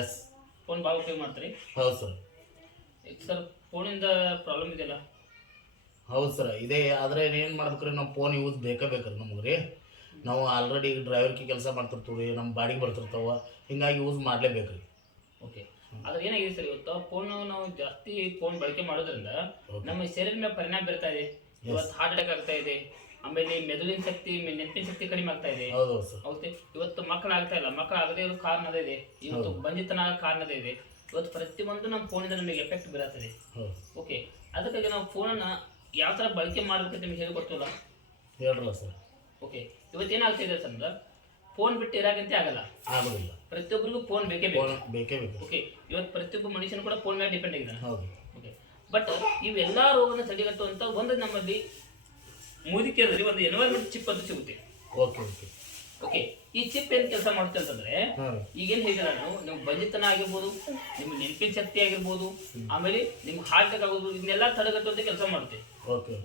S. Phone ಭಾಳ ಉಪಯೋಗ ಮಾಡ್ತೀರಿ? ಹೌದು ಸರ್. ಸರ್ ಫೋನಿಂದ ಪ್ರಾಬ್ಲಮ್ ಇದೆಯಲ್ಲ? ಹೌದು ಸರ್ ಇದೆ. ಆದರೆ ಏನು ಮಾಡ್ಬೇಕ್ರಿ, ನಮ್ಮ ಫೋನ್ ಯೂಸ್ ಬೇಕೇ ಬೇಕ್ರಿ ನಮ್ಗೆ ರೀ. ನಾವು ಆಲ್ರೆಡಿ ಡ್ರೈವರ್ಗೆ ಕೆಲಸ ಮಾಡ್ತಿರ್ತೀವಿ ರೀ, ನಮ್ಮ ಬಾಡಿಗೆ ಬರ್ತಿರ್ತಾವೆ, ಹಿಂಗಾಗಿ ಯೂಸ್ ಮಾಡಲೇಬೇಕು ರೀ. ಓಕೆ. ಆದ್ರೆ ಏನಾಗಿದೆ ಸರ್, ಇವತ್ತು ಫೋನು ನಾವು ಜಾಸ್ತಿ ಫೋನ್ ಬಳಕೆ ಮಾಡೋದ್ರಿಂದ ನಮ್ಮ ಶರೀರದ ಮೇಲೆ ಪರಿಣಾಮ ಬೀರ್ತಾ ಇದೆ. ಇವತ್ತು ಹಾರ್ಟ್ ಅಟ್ಯಾಕ್ ಆಗ್ತಾ ಇದೆ, ಆಮೇಲೆ ಮೆದುಳಿನ ಶಕ್ತಿ, ನೆನಪಿನ ಶಕ್ತಿ ಕಡಿಮೆ ಆಗ್ತಾ ಇದೆ. ಹೌದು ಸರ್. ಹೌದು. ಇವತ್ತು ಮಕ್ಕಳು ಆಗ್ತಾ ಇಲ್ಲ, ಮಕ್ಕಳು ಆಗದೇ ಇರೋ ಕಾರಣ ಅದೇ ಇದೆ. ಇವತ್ತು ಬಂಜಿತನ ಕಾರಣ ಅದೇ ಇದೆ. ಇವತ್ತು ಪ್ರತಿಯೊಂದು ನಮ್ಮ ಫೋನಿಂದ ನಮಗೆ ಎಫೆಕ್ಟ್ ಬೀರುತ್ತದೆ. ಓಕೆ. ಅದಕ್ಕಾಗಿ ನಾವು ಫೋನನ್ನು ಯಾವ ಥರ ಬಳಕೆ ಮಾಡಬೇಕಂತ ನಿಮಗೆ ಹೇಳಿಕೊಡ್ತೀವಲ್ಲ? ಹೇಳ್ರಲ್ಲ ಸರ್. ಓಕೆ. ಇವತ್ತು ಏನಾಗ್ತಾ ಇದೆ ಅಂದ್ರೆ ಫೋನ್ ಬಿಟ್ಟು ಇರಾಗಂತೆ ಆಗಲ್ಲ, ಆಗೋದಿಲ್ಲ. ಪ್ರತಿಯೊಬ್ಬರಿಗೂ ಫೋನ್ ಬೇಕೇ ಬೇಕು. ಓಕೆ. ಇವತ್ತು ಪ್ರತಿಯೊಬ್ಬ ಮನುಷ್ಯನು ಕೂಡ ಫೋನ್ ಮೇಲೆ ಡಿಪೆಂಡ್ ಆಗಿದ್ದಾನೆ. ಹೌದು. ಓಕೆ. ಬಟ್ ಇವೆಲ್ಲ ರೋಗನ ತಡೆಗಟ್ಟುವಂಥ ಒಂದು ನಮ್ಮಲ್ಲಿ ಮೂಲಿಕೆಯಲ್ಲಿ ಒಂದು ಎನ್ವೈರ್ಮೆಂಟ್ ಚಿಪ್ ಅಂತ ಸಿಗುತ್ತೆ. Okay okay okay. ಈ ಚಿಪ್ ಏನು ಕೆಲಸ ಮಾಡುತ್ತೆ ಅಂತಂದ್ರೆ, ಈಗೇನು ಹೇಳಿದ್ರೆ ನೀವು ಬಂಜಿತನ ಆಗಿರ್ಬೋದು, ನಿಮ್ಮ ನೆನಪಿನ ಶಕ್ತಿ ಆಗಿರ್ಬೋದು, ಆಮೇಲೆ ನಿಮ್ಮ ಹಾರ್ಟ್ ಅಟ್ಯಾಕ್ ಆಗೋದು, ಇದನ್ನೆಲ್ಲ ತಡೆಗಟ್ಟುವಂತ ಕೆಲಸ ಮಾಡುತ್ತೆ.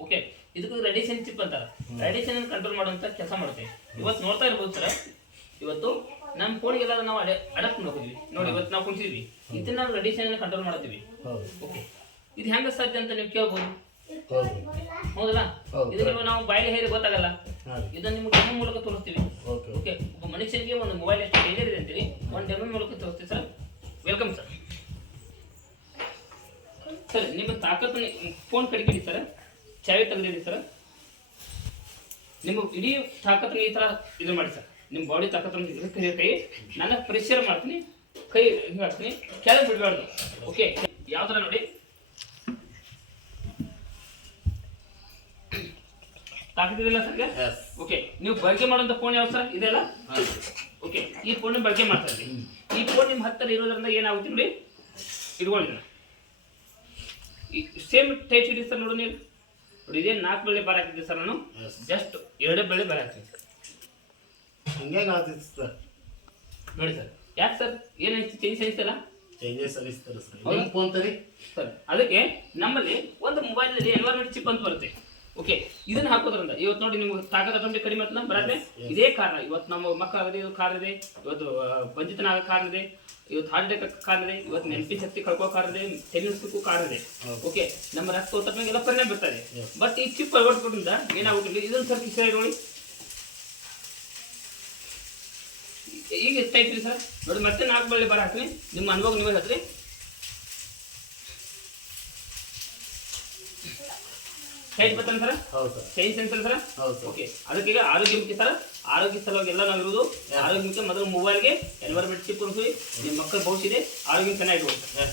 ಓಕೆ. ಇದಕ್ಕೂ ರೇಡಿಯೇಷನ್ ಚಿಪ್ ಅಂತಾರೆ. ರೇಡಿಯೇಷನ್ ಕಂಟ್ರೋಲ್ ಮಾಡುವಂತ ಕೆಲಸ ಮಾಡುತ್ತೆ. ಇವತ್ತು ನೋಡ್ತಾ ಇರ್ಬೋದು ಸರ್, ಇವತ್ತು ನಮ್ಮ ಫೋನ್ಗೆಲ್ಲ ನಾವು ಅಡಾಪ್ಟ್ ಮಾಡ್ಕೋತೀವಿ ನೋಡಿ. ಇವತ್ತು ನಾವು ಕುಣಿಸಿದ್ವಿ, ಇದನ್ನ ನಾವು ರೇಡಿಯೇಷನ್ ಕಂಟ್ರೋಲ್ ಮಾಡ್ತೀವಿ. ಓಕೆ. ಇದು ಹೆಂಗ ಸಾಧ್ಯ ಅಂತ ನೀವು ಕೇಳ್ಬೋದು, ಹೌದಲ್ಲ? ಇದು ನಾವು ಬಾಯಿಗೆ ಹೇರಿ ಗೊತ್ತಾಗಲ್ಲ, ಇದನ್ನ ನಿಮ್ಗೆ ಡೆಮೋ ಮೂಲಕ ತೋರಿಸ್ತೀವಿ. ಓಕೆ. ಒಬ್ಬ ಮನುಷ್ಯನಿಗೆ ಒಂದು ಮೊಬೈಲ್ ಎಷ್ಟು ಡೇಂಜರ್ ಇದೆ ಅಂತೇಳಿ ಒಂದು ಡೆಮೋ ಮೂಲಕ ತೋರಿಸ್ತೀವಿ ಸರ್. Welcome sir. ಸರ್ ನಿಮ್ಮ ತಾಕತ್ತು ಫೋನ್ ಕಡಿಕಿಡಿ ಸರ್, ಚಾವಿ ತೆಗೆದಿಡಿ ಸರ್. ನಿಮ್ಮ ಇಡೀ ತಾಕತ್ತು ಈ ಥರ ಇದು ಮಾಡಿ ಸರ್. ನಿಮ್ಮ ಬಾಡಿ ತಾಕತ್ತು ಕೈ ನನ್ನ ಪ್ರೆಷರ್ ಮಾಡ್ತೀನಿ, ಕೈ ಹಿಂಗೆ ಹಾಕ್ತೀನಿ, ಕೆಳಗೆ ಬಿಡಬಾರ್ದು. ಓಕೆ. ಯಾವ ಥರ ನೋಡಿ, ತಾಕತ್ತಿದೆಯಲ್ಲ ಸರ್ಗೆ? ಓಕೆ. ನೀವು ಬಳಕೆ ಮಾಡುವಂಥ ಫೋನ್ ಯಾವ ಸರ್ ಇದೆಯಲ್ಲ? ಓಕೆ. ಈ ಫೋನ್ ಬಳಕೆ ಮಾಡ್ತಾ ಇದ್ದೀವಿ. ಈ ಫೋನ್ ನಿಮ್ಮ ಹತ್ತಿರ ಇರೋದ್ರಿಂದ ಏನಾಗುತ್ತೆ ನೋಡಿ, ಇಟ್ಕೊಂಡಿದ್ದಾನೆ. ಈ ಸೇಮ್ ಟೈಟ್ ಹಿಡಿ ಸರ್. ನೋಡಿ ನೀವು ನೋಡಿ, ಇದೇ 4 ಬೆಳೆ ಬಾರ್ ಹಾಕಿದ್ದೆ ಸರ್, ನಾನು ಜಸ್ಟ್ 2 ಬೆಳೆ ಬಾರ್ ಹಾಕ್ತೀನಿ. ಹಿಂಗೆ ಆಗ್ತಿತ್ತು ಸರ್ ನೋಡಿ ಸರ್. ಯಾಕೆ ಸರ್, ಏನಾಯ್ತು? ಚೇಂಜ್ ಅನಿಸ್ತಲ್ಲ? ಚೇಂಜಸ್ ಅನಿಸ್ತಾರೆ ಸರ್. ಫೋನ್ ತರಿ ಸರ್. ಅದಕ್ಕೆ ನಮ್ಮಲ್ಲಿ ಒಂದು ಮೊಬೈಲಲ್ಲಿ ಎನ್ವೈರ್ಮೆಂಟ್ ಚಿಪ್ ಅಂತ ಬರುತ್ತೆ. ಓಕೆ. ಇದನ್ನ ಹಾಕೋದ್ರಿಂದ ಇವತ್ತು ನೋಡಿ ನಿಮ್ಗೆ ತಾಕತ್ ಆಟೋಮೆಟಿಕ್ ಕಡಿಮೆ ಅಂತ ಬರತ್ತೆ. ಇದೇ ಕಾರಣ ಇವತ್ತು ನಮ್ಮ ಮಕ್ಕಳಾಗದೆ ಇದು ಕಾರಣ ಇದೆ, ಇವತ್ತು ಬಂಜಿತನ ಆಗೋ ಕಾರಣ ಇದೆ, ಇವತ್ತು ಹಾರ್ಟ್ ಅಟ್ಯಾಕ್ ಕಾರಣ ಇದೆ, ಇವತ್ತು ನೆನಪಿನ ಶಕ್ತಿ ಕಳ್ಕೋ ಕಾರಣ ಇದೆ, ತೆಲಿಸಕ್ಕೂ ಕಾರಣ ಇದೆ. ಓಕೆ. ನಮ್ಮ ರಕ್ತ ಒತ್ತಡಕ್ಕೆಲ್ಲ ಪರಿಣಾಮ ಬೀರ್ತಾ ಇದೆ. ಬಟ್ ಈ ಚಿಪ್ ಅಳವಡಿಸ್ಕೊಂಡ್ರಿಂದ ಏನಾಗುತ್ತೆ, ಇದೊಂದು ಸರ್ ಕಿಸ ನೋಡಿ, ಈಗ ಎಷ್ಟಾಯ್ತು ಸರ್ ನೋಡಿ. ಮತ್ತೆ 4 ಬೆಳೆ ಬಾರ್ ಹಾಕ್ರಿ, ನಿಮ್ಮ ಅನುಭವ ನೀವೇ ಹೇಳ್ರಿ. ಟೈಟ್ ಬರ್ತಂತ ಸರ್? ಹೌದು ಸರ್. ಚೇಂಜ್ ಅಂತ ಸರ್? ಹೌದು. ಓಕೆ. ಅದಕ್ಕೀಗ ಆರೋಗ್ಯ ಮುಖ್ಯ ಸರ್. ಆರೋಗ್ಯ ಸಲುವಾಗಿ ಎಲ್ಲ ನಾವು ಇರೋದು ಆರೋಗ್ಯ ಮುಖ್ಯ. ಮೊದಲು ಮೊಬೈಲ್ಗೆ ಎನ್ವೈರ್ಮೆಂಟ್ ಚಿಪ್ ಕೊಡಿಸಿ, ನಿಮ್ಮ ಮಕ್ಕಳ ಭವಿಷ್ಯ ಇದೆ, ಆರೋಗ್ಯ ಚೆನ್ನಾಗಿ ಇಟ್ಕೊಳ್ಳಿ ಸರ್.